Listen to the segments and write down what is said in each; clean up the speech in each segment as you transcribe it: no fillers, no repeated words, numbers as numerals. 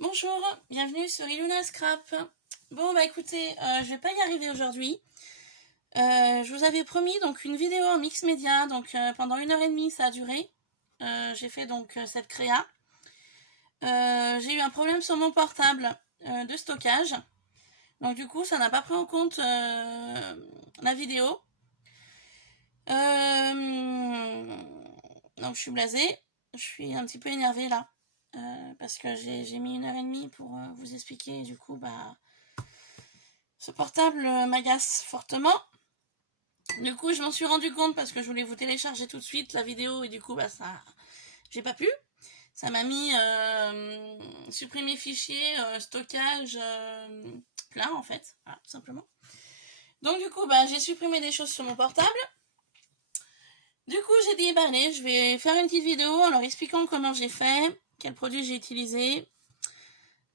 Bonjour, bienvenue sur Iluna Scrap. Bon bah écoutez, je vais pas y arriver aujourd'hui. Je vous avais promis donc une vidéo en mix média, donc pendant 1h30 ça a duré. J'ai fait donc cette créa. J'ai eu un problème sur mon portable de stockage. Donc du coup ça n'a pas pris en compte la vidéo. Donc je suis blasée, je suis un petit peu énervée là. Parce que j'ai mis 1h30 pour vous expliquer, et du coup bah ce portable m'agace fortement. Du coup je m'en suis rendu compte parce que je voulais vous télécharger tout de suite la vidéo et du coup bah ça j'ai pas pu. Ça m'a mis supprimer fichier, stockage plein en fait, voilà, tout simplement. Donc du coup bah j'ai supprimé des choses sur mon portable. Du coup j'ai dit bah allez, je vais faire une petite vidéo en leur expliquant comment j'ai fait, quel produit j'ai utilisé.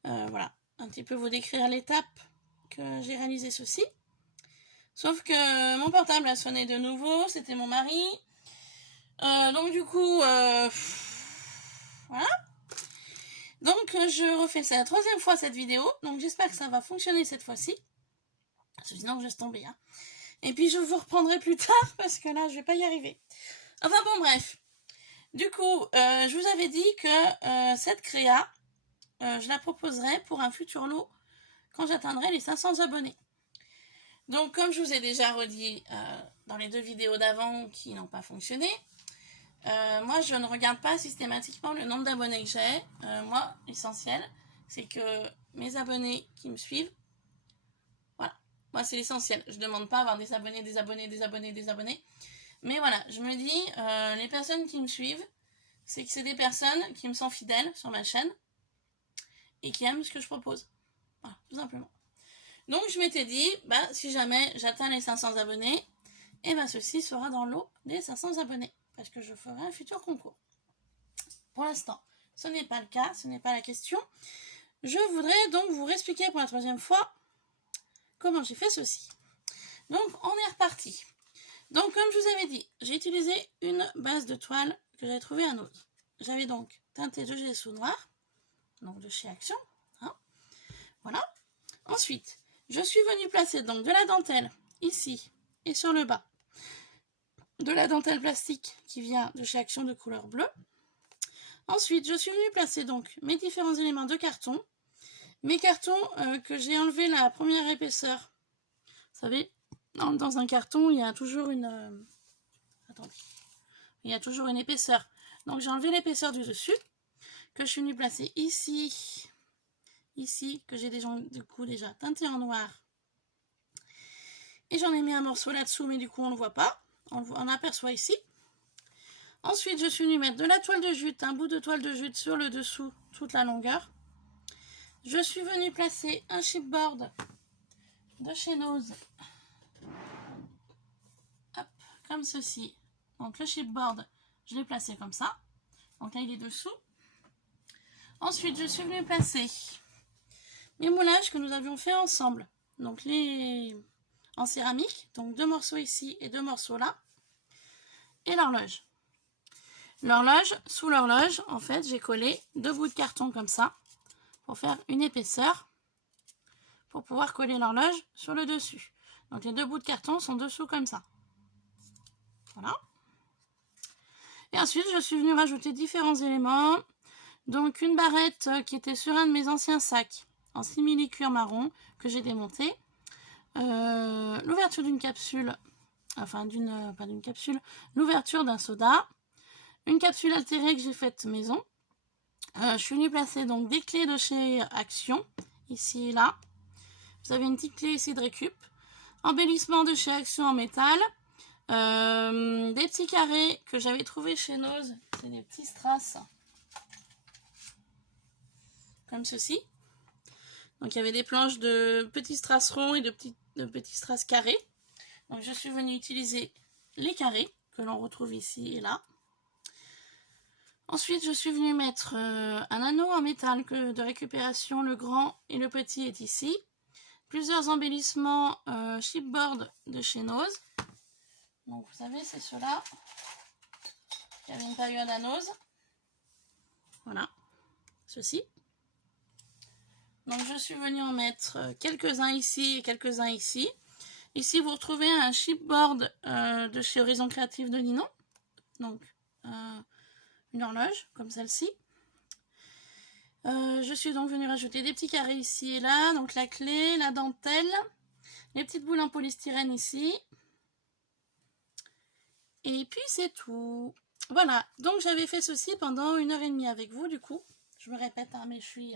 Voilà, un petit peu vous décrire l'étape que j'ai réalisé ceci. Sauf que mon portable a sonné de nouveau, c'était mon mari. Donc du coup, voilà. Donc je refais ça la 3e fois cette vidéo. Donc j'espère que ça va fonctionner cette fois-ci. Sinon je laisse tomber. Hein. Et puis je vous reprendrai plus tard parce que là je vais pas y arriver. Enfin bon bref. Du coup, je vous avais dit que cette créa, je la proposerai pour un futur lot quand j'atteindrai les 500 abonnés. Donc comme je vous ai déjà redit dans les 2 vidéos d'avant qui n'ont pas fonctionné, moi je ne regarde pas systématiquement le nombre d'abonnés que j'ai. Moi l'essentiel c'est que mes abonnés qui me suivent, voilà, moi c'est l'essentiel. Je ne demande pas avoir des abonnés, des abonnés, des abonnés, des abonnés. Mais voilà, je me dis, les personnes qui me suivent, c'est que c'est des personnes qui me sont fidèles sur ma chaîne et qui aiment ce que je propose. Voilà, tout simplement. Donc je m'étais dit, bah si jamais j'atteins les 500 abonnés, et bah ceci sera dans l'eau des 500 abonnés, parce que je ferai un futur concours. Pour l'instant, ce n'est pas le cas, ce n'est pas la question. Je voudrais donc vous réexpliquer pour la 3e fois comment j'ai fait ceci. Donc on est reparti. Donc comme je vous avais dit, j'ai utilisé une base de toile que j'avais trouvée à Nose. J'avais donc teinté de gesso noir, donc de chez Action. Hein, voilà. Ensuite, je suis venue placer donc de la dentelle ici et sur le bas. De la dentelle plastique qui vient de chez Action de couleur bleue. Ensuite, je suis venue placer donc mes différents éléments de carton. Mes cartons que j'ai enlevé la première épaisseur. Vous savez, dans un carton, il y a toujours une... attendez. Il y a toujours une épaisseur. Donc j'ai enlevé l'épaisseur du dessus, que je suis venue placer ici, que j'ai du coup déjà teinté en noir. Et j'en ai mis un morceau là-dessous, mais du coup on ne le voit pas. On aperçoit ici. Ensuite, je suis venue mettre de la toile de jute, un bout de toile de jute sur le dessous, toute la longueur. Je suis venue placer un chipboard de chez Nose. Hop, comme ceci. Donc le chipboard, je l'ai placé comme ça. Donc là, il est dessous. Ensuite, je suis venue placer les moulages que nous avions fait ensemble. Donc les en céramique. Donc 2 morceaux ici et 2 morceaux là. Et l'horloge. L'horloge, sous l'horloge, en fait, j'ai collé 2 bouts de carton comme ça pour faire une épaisseur pour pouvoir coller l'horloge sur le dessus. Donc les 2 bouts de carton sont dessous comme ça. Voilà. Et ensuite, je suis venue rajouter différents éléments. Donc une barrette qui était sur un de mes anciens sacs en simili-cuir marron que j'ai démonté. L'ouverture d'une capsule, enfin pas d'une capsule, l'ouverture d'un soda. Une capsule altérée que j'ai faite maison. Je suis venue placer donc des clés de chez Action, ici et là. Vous avez une petite clé ici de récup. Embellissement de chez Action en métal. Des petits carrés que j'avais trouvé chez Nose. C'est des petits strass. Comme ceci. Donc il y avait des planches de petits strass ronds et de petits strass carrés. Donc je suis venue utiliser les carrés que l'on retrouve ici et là. Ensuite, je suis venue mettre un anneau en métal de récupération. Le grand et le petit est ici. Plusieurs embellissements chipboard de chez Nose. Donc vous savez, c'est ceux-là. Il y avait une période à Nose. Voilà, ceci. Donc je suis venue en mettre quelques-uns ici et quelques-uns ici. Ici vous retrouvez un chipboard de chez Horizon Créatif de Ninon. Donc une horloge comme celle-ci. Je suis donc venue rajouter des petits carrés ici et là. Donc la clé, la dentelle, les petites boules en polystyrène ici. Et puis c'est tout. Voilà, donc j'avais fait ceci pendant 1h30 avec vous du coup. Je me répète, hein, mais je suis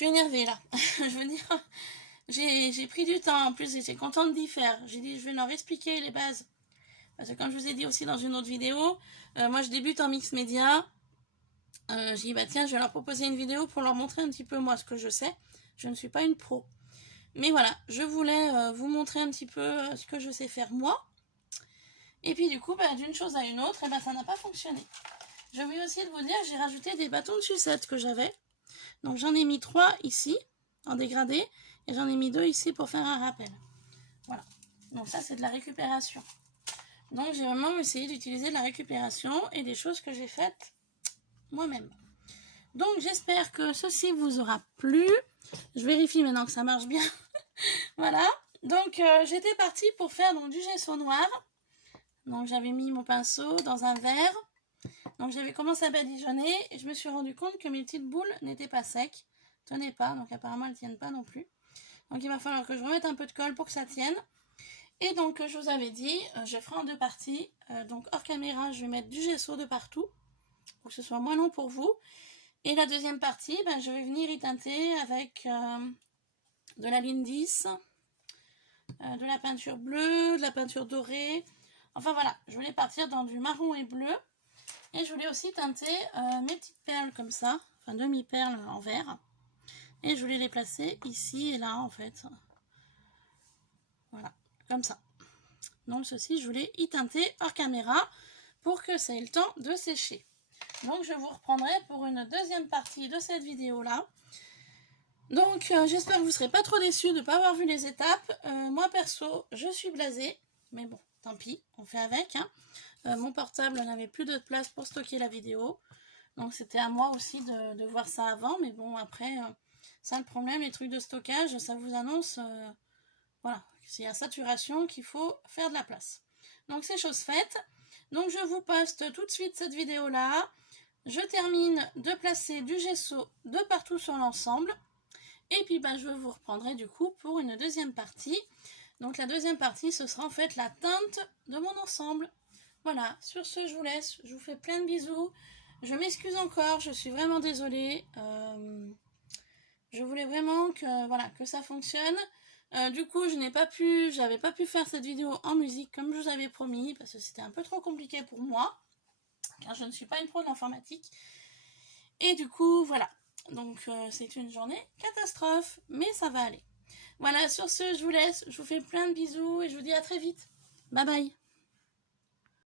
énervée là. Je veux dire, j'ai pris du temps. En plus, j'étais contente d'y faire. J'ai dit, je vais leur expliquer les bases. Parce que comme je vous ai dit aussi dans une autre vidéo, moi je débute en mix média. J'ai dit, bah tiens, je vais leur proposer une vidéo pour leur montrer un petit peu moi ce que je sais. Je ne suis pas une pro. Mais voilà, je voulais vous montrer un petit peu ce que je sais faire moi. Et puis du coup, bah, d'une chose à une autre, et bah, ça n'a pas fonctionné. J'ai oublié aussi de vous dire, j'ai rajouté des bâtons de sucette que j'avais. Donc j'en ai mis 3 ici, en dégradé, et j'en ai mis 2 ici pour faire un rappel. Voilà, donc ça c'est de la récupération. Donc j'ai vraiment essayé d'utiliser de la récupération et des choses que j'ai faites moi-même. Donc j'espère que ceci vous aura plu. Je vérifie maintenant que ça marche bien. Voilà, donc j'étais partie pour faire donc, du gesso noir. Donc j'avais mis mon pinceau dans un verre. Donc j'avais commencé à badigeonner et je me suis rendu compte que mes petites boules n'étaient pas secs. Tenaient pas, donc apparemment elles ne tiennent pas non plus. Donc il va falloir que je remette un peu de colle pour que ça tienne. Et donc je vous avais dit, je ferai en 2 parties. Donc hors caméra, je vais mettre du gesso de partout pour que ce soit moins long pour vous. Et la deuxième partie, ben, je vais venir y teinter avec de la ligne 10, de la peinture bleue, de la peinture dorée. Enfin voilà, je voulais partir dans du marron et bleu. Et je voulais aussi teinter mes petites perles comme ça, enfin demi-perles en vert. Et je voulais les placer ici et là en fait. Voilà, comme ça. Donc ceci, je voulais y teinter hors caméra pour que ça ait le temps de sécher. Donc je vous reprendrai pour une deuxième partie de cette vidéo là. Donc j'espère que vous ne serez pas trop déçus de ne pas avoir vu les étapes. Moi perso, je suis blasée. Mais bon, tant pis, on fait avec. Hein. Mon portable n'avait plus de place pour stocker la vidéo. Donc c'était à moi aussi de voir ça avant. Mais bon, après, ça le problème, les trucs de stockage, ça vous annonce... voilà, c'est à saturation qu'il faut faire de la place. Donc c'est chose faite. Donc je vous poste tout de suite cette vidéo là. Je termine de placer du gesso de partout sur l'ensemble. Et puis bah, je vous reprendrai du coup pour une deuxième partie. Donc la deuxième partie, ce sera en fait la teinte de mon ensemble. Voilà, sur ce je vous laisse. Je vous fais plein de bisous. Je m'excuse encore, je suis vraiment désolée. Je voulais vraiment que, voilà, que ça fonctionne. Du coup, j'avais pas pu faire cette vidéo en musique comme je vous avais promis, parce que c'était un peu trop compliqué pour moi, car je ne suis pas une pro d'informatique. Et du coup, voilà. Donc, c'est une journée catastrophe, mais ça va aller. Voilà, sur ce, je vous laisse. Je vous fais plein de bisous et je vous dis à très vite. Bye bye.